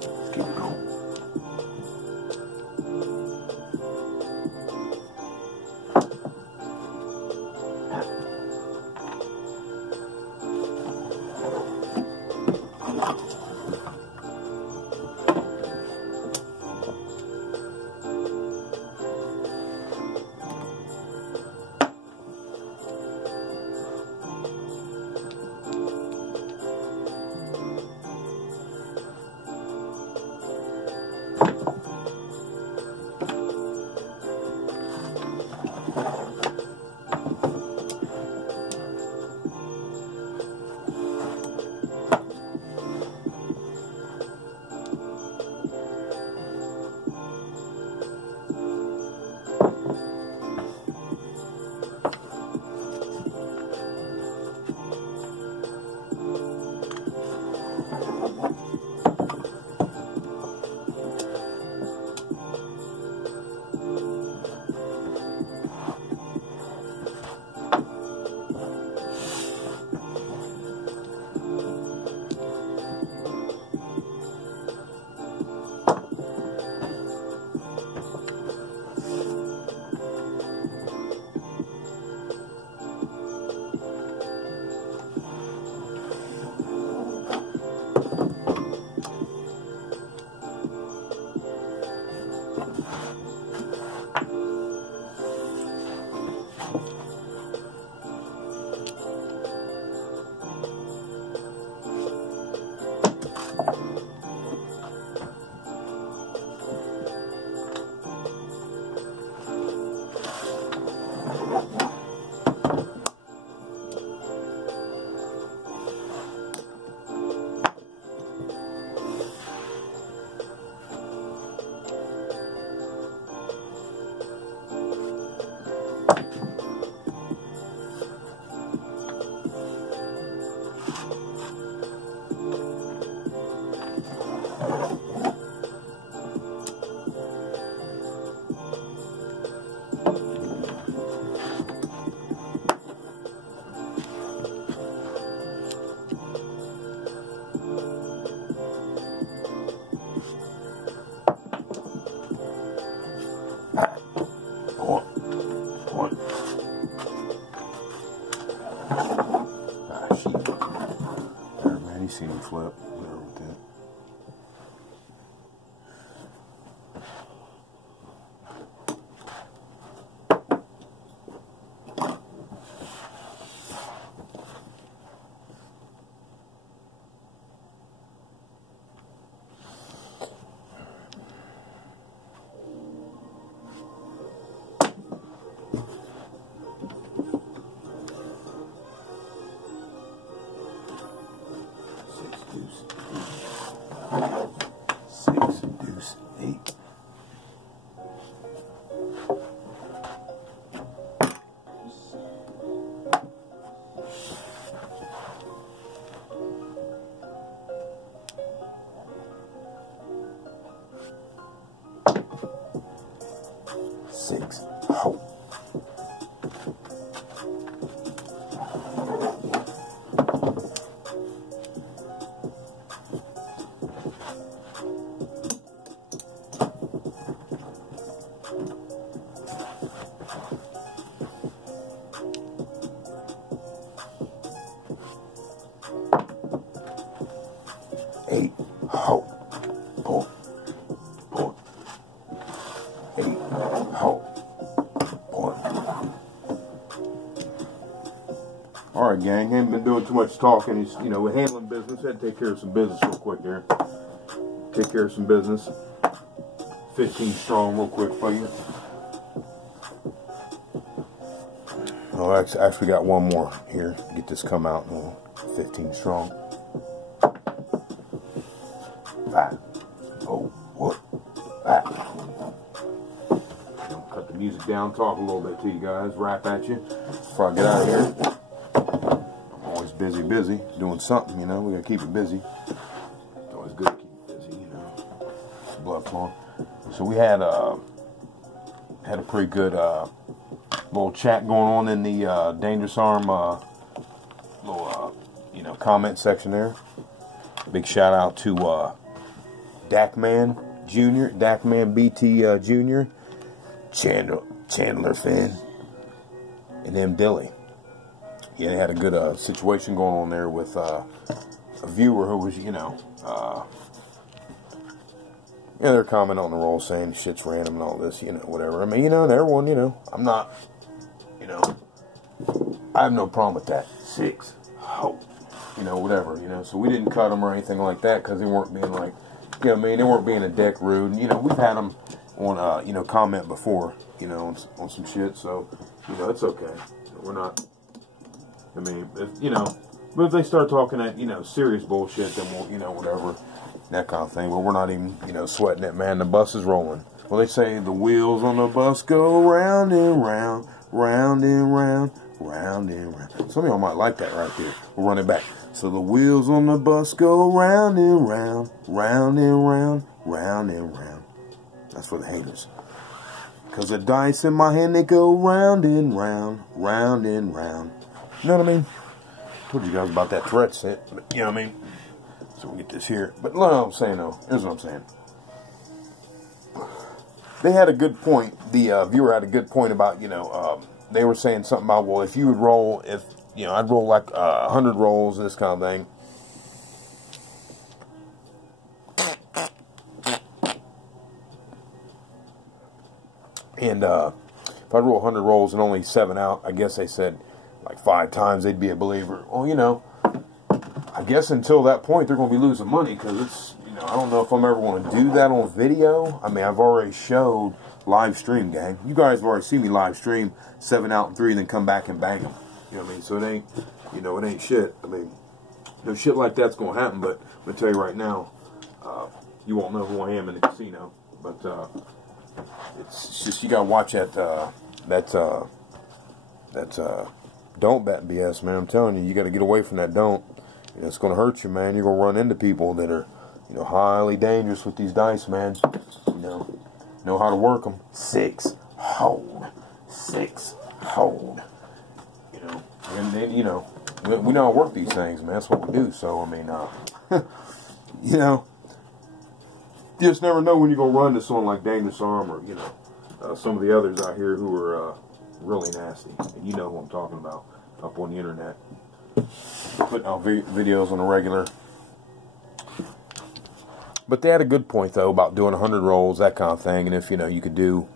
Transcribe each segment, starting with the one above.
Keep it going. See him flip. Whatever with that. Six, deuce, eight. Six. Ho. Eight, ho, pull, pull. Eight, ho, pull. All right, gang. Ain't been doing too much talking. He's, we're handling business. Had to take care of some business real quick here. Take care of some business. 15 strong, real quick for you. Oh, actually got one more here. Get this come out. 15 strong. 5. Oh, what? 5. Cut the music down, talk a little bit to you guys, rap at you before I get out of here. I'm always busy, doing something, we gotta keep it busy. It's always good to keep it busy, Blood flowing. So we had a pretty good little chat going on in the Dangerous Arm little comment section there. Big shout out to Dakman Jr., Dakman BT Jr., Chandler Finn, and M. Dilly. Yeah, they had a good situation going on there with a viewer who was, they're commenting on the roll saying shit's random and all this, whatever. I mean, and everyone, I'm not, I have no problem with that. 6, whatever, so we didn't cut them or anything like that because they weren't being like, they weren't being a dick rude. And, we've had them on, comment before, on some shit, so, it's okay. We're not, I mean, but if they start talking that, serious bullshit, then we'll, whatever, that kind of thing. But we're not even, sweating it, man. The bus is rolling. Well, they say the wheels on the bus go round and round, round and round, round and round. Some of y'all might like that right there. We'll run it back. So the wheels on the bus go round and round, round and round, round and round. That's for the haters. Because the dice in my hand, they go round and round, round and round. You know what I mean? I told you guys about that Tourette set, but you know what I mean? So we'll get this here. But no, I'm saying though, here's what I'm saying. They had a good point. The viewer had a good point about, they were saying something about, well, if you would roll, I'd roll like 100 rolls, this kind of thing. And if I roll 100 rolls and only 7 out, I guess they said like 5 times they'd be a believer. Well, I guess until that point they're going to be losing money because it's, I don't know if I'm ever going to do that on video. I mean, I've already showed live stream, gang. You guys have already seen me live stream 7 out and 3 and then come back and bang them. You know what I mean? So it ain't, it ain't shit. I mean, no shit like that's going to happen, but I'm going to tell you right now, you won't know who I am in the casino. But it's just, you got to watch that, don't bet BS, man. I'm telling you, you got to get away from that don't. It's going to hurt you, man. You're going to run into people that are, highly dangerous with these dice, man. Know how to work them. 6, hold. 6, hold. And then, we know how to work these things, man. That's what we do. So, I mean, you just never know when you're going to run to someone like Dangerous Arm or, some of the others out here who are really nasty. And you know who I'm talking about up on the internet. Putting out videos on a regular. But they had a good point, though, about doing 100 rolls, that kind of thing. And if, you could do,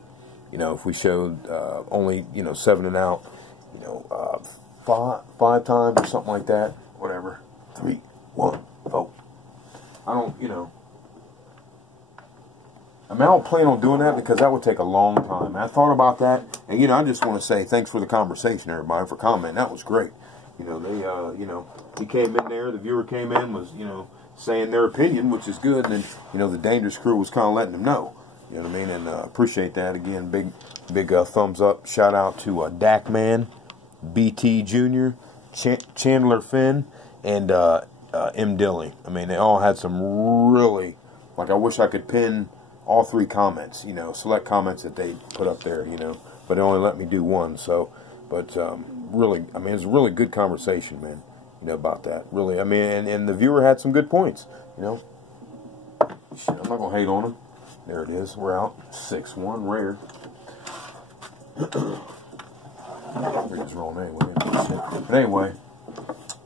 if we showed only, 7 and out, 5 times or something like that. Whatever. 3, 1, vote. I don't, I mean, I don't plan on doing that because that would take a long time. And I thought about that. And, I just want to say thanks for the conversation, everybody, for commenting. That was great. He came in there, the viewer came in, was, saying their opinion, which is good, and then, the Dangerous Crew was kind of letting them know, you know what I mean, and appreciate that. Again, big thumbs up, shout out to Dakman, BT Jr., Chandler Finn, and M. Dilly. I mean, they all had some really, like, I wish I could pin all 3 comments, select comments that they put up there, but it only let me do 1, so, but, really, I mean, it's a really good conversation, man, about that. Really, I mean, and the viewer had some good points, Shit, I'm not going to hate on him. There it is. We're out. 6-1, rare. It's rolling anyway. But anyway,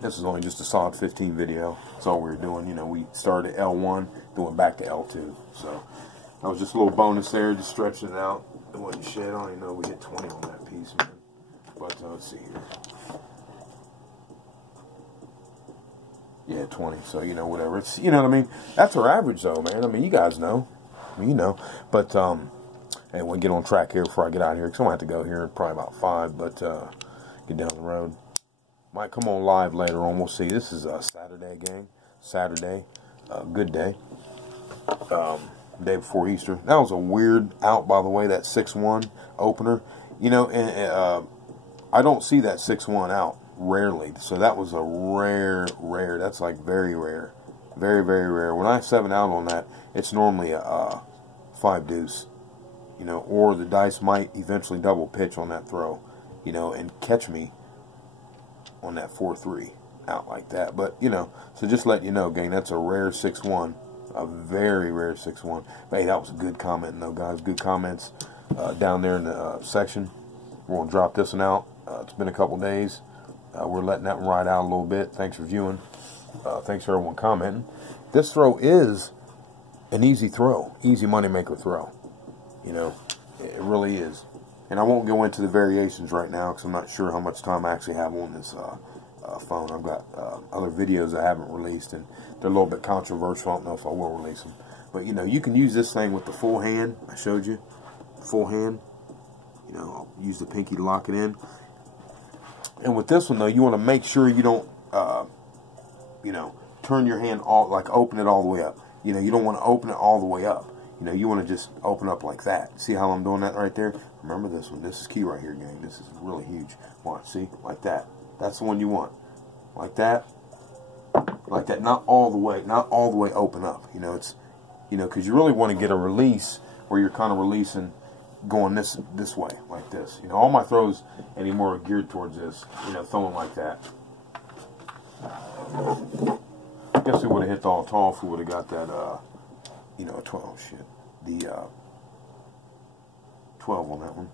this is only just a solid 15 video. That's all we were doing. We started at L1, then went back to L2. So, that was just a little bonus there, just stretching it out. It wasn't shit. I don't even know we hit 20 on that piece, man. But let's see here. Yeah, 20. So, whatever. It's, what I mean? That's our average, though, man. I mean, you guys know. I mean, But, hey, we'll get on track here before I get out of here. Because I'm going to have to go here in probably about 5. But, get down the road. Might come on live later on. We'll see. This is a Saturday, gang. Saturday. Good day. Day before Easter. That was a weird out, by the way, that 6-1 opener. And I don't see that 6-1 out rarely. So that was a rare. That's like very rare. Very, very rare. When I 7 out on that, it's normally a 5 deuce. Or the dice might eventually double pitch on that throw, and catch me on that 4-3 out like that. But, so just let you know, gang, that's a rare 6-1 A very rare 6-1. But hey, that was a good comment, though, guys. Good comments down there in the section. We're going to drop this one out. It's been a couple days. We're letting that one ride out a little bit. Thanks for viewing. Thanks for everyone commenting. This throw is an easy throw. Easy moneymaker throw. You know, it really is. And I won't go into the variations right now because I'm not sure how much time I actually have on this phone. I've got other videos I haven't released, and they're a little bit controversial. I don't know if I will release them. But, you know, you can use this thing with the full hand. I showed you. Full hand. You know, I'll use the pinky to lock it in. And with this one, though, you want to make sure you don't, you know, turn your hand all, like open it all the way up. You know, you don't want to open it all the way up. You know, you want to just open up like that. See how I'm doing that right there? Remember this one. This is key right here, gang. This is really huge. Watch, see? Like that. That's the one you want. Like that. Like that. Not all the way. Not all the way open up. You know, it's, you know, because you really want to get a release where you're kind of releasing going this way, like this. You know, all my throws anymore are geared towards this. You know, throwing like that. I guess we would have hit the all tall if we would have got that, you know, 12, shit. The 12 on that one.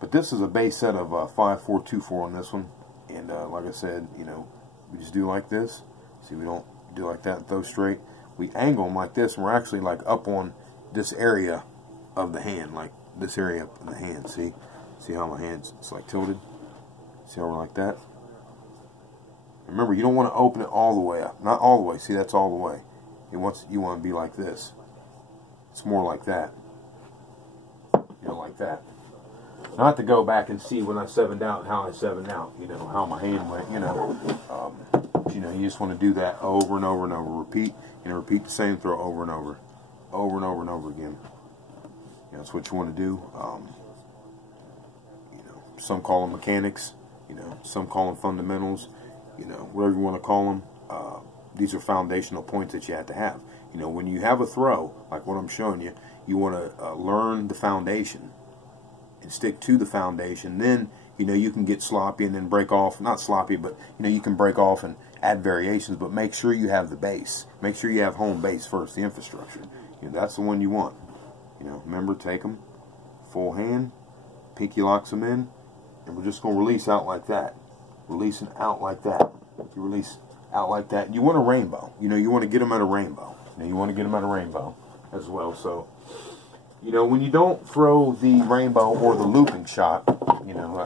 But this is a base set of 5-4-2-4 on this one. And like I said, you know, we just do like this. See, we don't do like that and throw straight. We angle them like this, and we're actually like up on this area of the hand, like this area of the hand. See how my hand's, it's like tilted. See how we're like that. Remember, you don't want to open it all the way up. Not all the way. See, that's all the way. You want to be like this. It's more like that. You know, like that. Not to go back and see when I 7'd out how I 7'd out. You know, how my hand went. You know, you know, you just want to do that over and over and over. Repeat. You know, repeat the same throw over and over. Over and over and over again. You know, that's what you want to do. You know, some call them mechanics. You know, some call them fundamentals. You know, whatever you want to call them. These are foundational points that you have to have. You know, when you have a throw, like what I'm showing you, you want to learn the foundation and stick to the foundation. Then, you know, you can get sloppy and then break off. Not sloppy, but, you know, you can break off and add variations, but make sure you have the base. Make sure you have home base first, the infrastructure. You know, that's the one you want. You know, remember, take them, full hand, pinky locks them in, and we're just going to release out like that. Releasing out like that. You release out like that. You want a rainbow. You know, you want to get them at a rainbow. You know, you want to get them at a rainbow as well. So, you know, when you don't throw the rainbow or the looping shot, you know,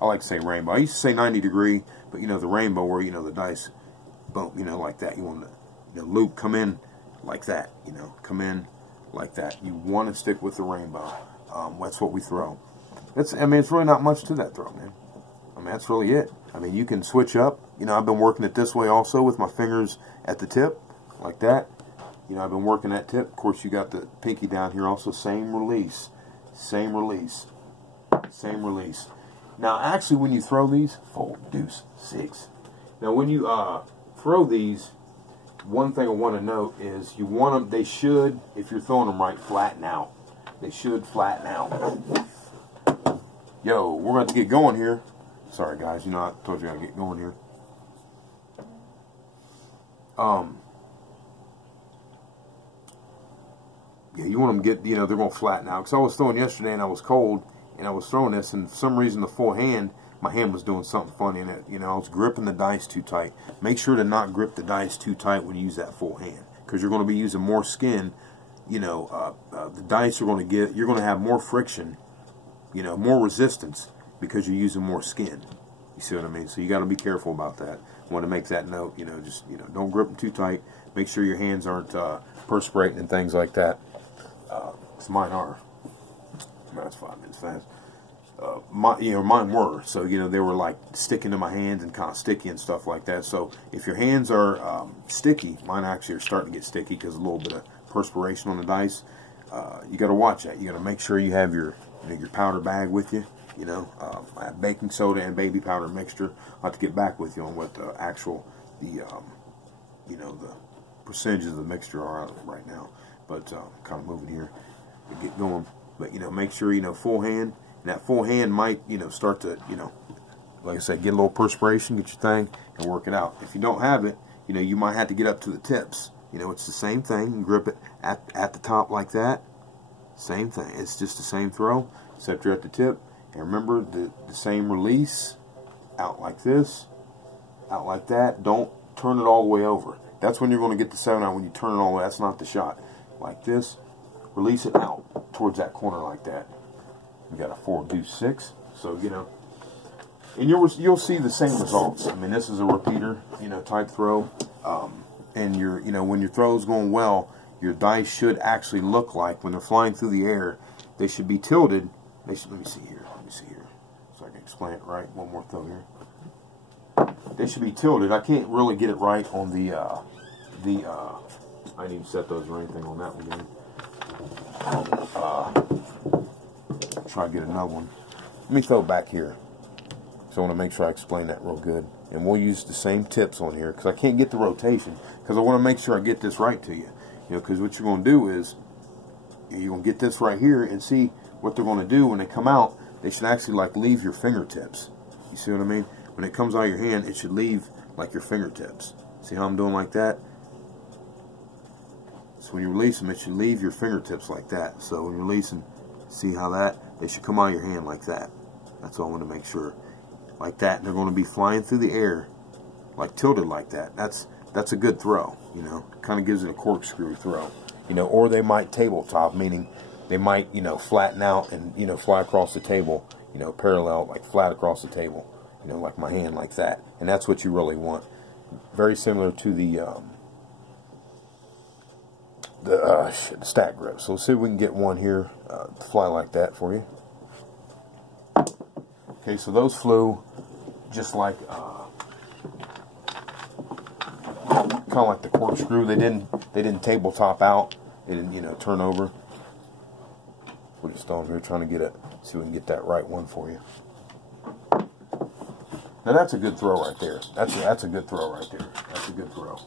I like to say rainbow. I used to say 90 degree, but, you know, the rainbow where, you know, the dice, boom, you know, like that. You want to, you know, loop, come in like that. You know, come in like that. You want to stick with the rainbow. That's what we throw. I mean, it's really not much to that throw, man. I mean, that's really it. I mean, you can switch up. You know, I've been working it this way also with my fingers at the tip, like that. You know, I've been working that tip. Of course, you got the pinky down here also. Same release. Same release. Same release. Now, actually, when you throw these, fold, deuce, 6. Now, when you throw these, one thing I want to note is you want them, they should, if you're throwing them right, flatten out. They should flatten out. Yo, we're going to get going here. Sorry, guys. You know, I told you I got to get going here. Yeah, you want them to get, you know, they're going to flatten out. Because I was throwing yesterday and I was cold, and I was throwing this, and for some reason the full hand, my hand was doing something funny in it. You know, I was gripping the dice too tight. Make sure to not grip the dice too tight when you use that full hand. Because you're going to be using more skin. You know, the dice are going to get, you're going to have more friction, you know, more resistance because you're using more skin. You see what I mean? So you got to be careful about that. I want to make that note, you know, just, you know, don't grip them too tight. Make sure your hands aren't perspirating and things like that. Because mine are. That's 5 minutes fast. You know, mine were. So, you know, they were like sticking to my hands and kind of sticky and stuff like that. So if your hands are sticky, mine actually are starting to get sticky because a little bit of perspiration on the dice. You got to watch that. You got to make sure you have your, you know, your powder bag with you. You know, I have baking soda and baby powder mixture. I'll have to get back with you on what the actual, you know, the percentages of the mixture are right now. But kind of moving here to get going. But, you know, make sure, you know, full hand. And that full hand might, you know, start to, you know, like I said, get a little perspiration, get your thing, and work it out. If you don't have it, you know, you might have to get up to the tips. You know, it's the same thing. Grip it at the top like that. Same thing. It's just the same throw, except you're at the tip. And remember, the same release. Out like this. Out like that. Don't turn it all the way over. That's when you're going to get the 7-iron, when you turn it all the way. That's not the shot. Like this. Release it out towards that corner like that. We got a 4 deuce 6. So, you know. And you'll see the same results. I mean, this is a repeater, you know, type throw. And you know, when your throw's going well, your dice should actually look like, when they're flying through the air, they should be tilted. They should, let me see here, so I can explain it right. One more throw here. They should be tilted. I can't really get it right on the I didn't even set those or anything on that one. Try to get another one. Let me throw it back here. So I want to make sure I explain that real good. And we'll use the same tips on here, because I can't get the rotation, because I want to make sure I get this right to you. You know, because what you're going to do is, you're going to get this right here, and see what they're going to do when they come out. They should actually like leave your fingertips. You see what I mean? When it comes out of your hand, it should leave like your fingertips. See how I'm doing like that? So when you release them, it should leave your fingertips like that. So when you release them, see how that? They should come out of your hand like that. That's all I want to make sure. Like that. And they're going to be flying through the air, like tilted like that. That's a good throw. You know, kind of gives it a corkscrew throw. You know, or they might tabletop, meaning they might, you know, flatten out and, you know, fly across the table, you know, parallel, like flat across the table, you know, like my hand, like that. And that's what you really want. Very similar to the stack grip. So let's see if we can get one here to fly like that for you. Okay, so those flew just like kind of like the corkscrew. They didn't tabletop out. They didn't, you know, turn over. We're just on here trying to get it, see if we can get that right one for you. Now that's a good throw right there. That's a good throw right there. That's a good throw.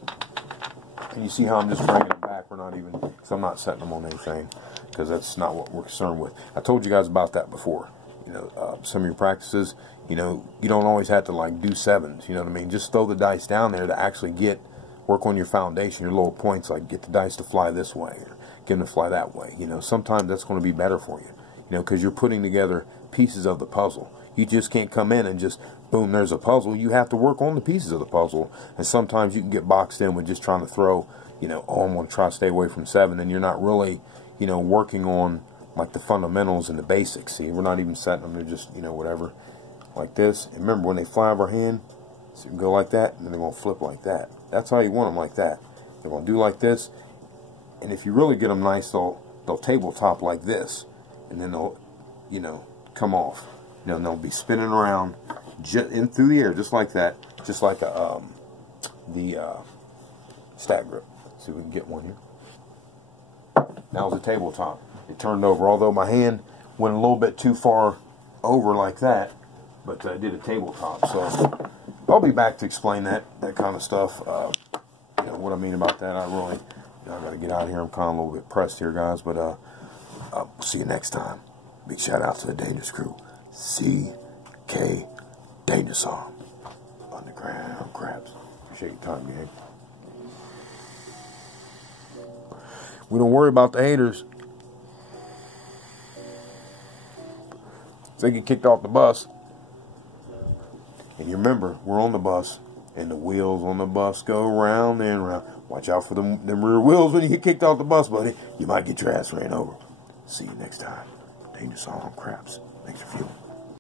And you see how I'm just bringing it back? We're not even, because I'm not setting them on anything, because that's not what we're concerned with. I told you guys about that before. You know, some of your practices, you know, you don't always have to like do 7s. You know what I mean? Just throw the dice down there to actually work on your foundation, your little points, like get the dice to fly this way, or get them to fly that way. You know, sometimes that's going to be better for you. You know, because you're putting together pieces of the puzzle. You just can't come in and just, boom, there's a puzzle. You have to work on the pieces of the puzzle. And sometimes you can get boxed in with just trying to throw, you know, oh, I'm going to try to stay away from 7. And you're not really, you know, working on like the fundamentals and the basics. See, we're not even setting them. They're just, you know, whatever. Like this. And remember, when they fly over our hand, so you can go like that, and then they're going to flip like that. That's how you want them, like that. They're going to do like this. And if you really get them nice, they'll tabletop like this. And then they'll, you know, come off. You know, and they'll be spinning around in through the air, just like that. Just like the stack grip. See if we can get one here. That was a tabletop. It turned over, although my hand went a little bit too far over like that, but I did a tabletop. So I'll be back to explain that kind of stuff. You know what I mean about that. I really, you know, I got to get out of here. I'm kind of a little bit pressed here, guys. But we'll see you next time. Big shout out to the Dangerous Crew. CK Dangerous Arm. Underground Crabs. Appreciate your time, gang. We don't worry about the haters. They get kicked off the bus. And you remember, we're on the bus, and the wheels on the bus go round and round. Watch out for them rear wheels when you get kicked off the bus, buddy. You might get your ass ran over. See you next time. Dangerous Arm Crabs. Thanks for viewing.